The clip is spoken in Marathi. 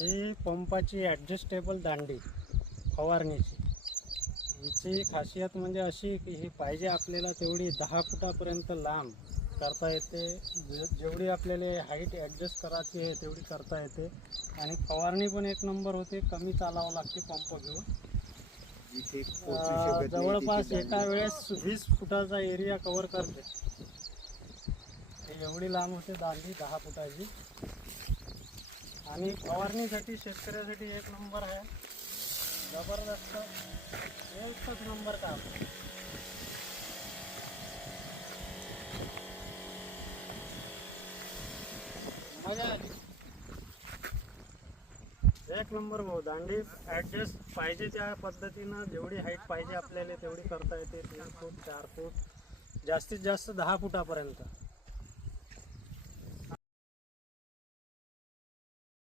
ही पंपाची ॲडजस्टेबल दांडी फवारणीची. हिची खासियत म्हणजे अशी की ही पाहिजे आपल्याला तेवढी 10 फुटापर्यंत लांब करता येते. जेवढी आपल्याला हाईट ॲडजस्ट करायची आहे तेवढी करता येते. आणि फवारणी पण एक नंबर होते. कमी चालावं लागते पंप घेऊन. जवळपास एका वेळेस 20 फुटाचा एरिया कव्हर करते. एवढी लांब होते दांडी 10 फुटाची. आणि फवारणीसाठी शेतकऱ्यासाठी एक नंबर आहे. जबरदस्त एकच नंबर काम. मजा आली. एक नंबर भाऊ. दांडी ॲडजस्ट पाहिजे त्या पद्धतीनं जेवढी हाईट पाहिजे आपल्याला तेवढी करता येते. 3 फूट 4 फूट जास्तीत जास्त 10 फुटापर्यंत.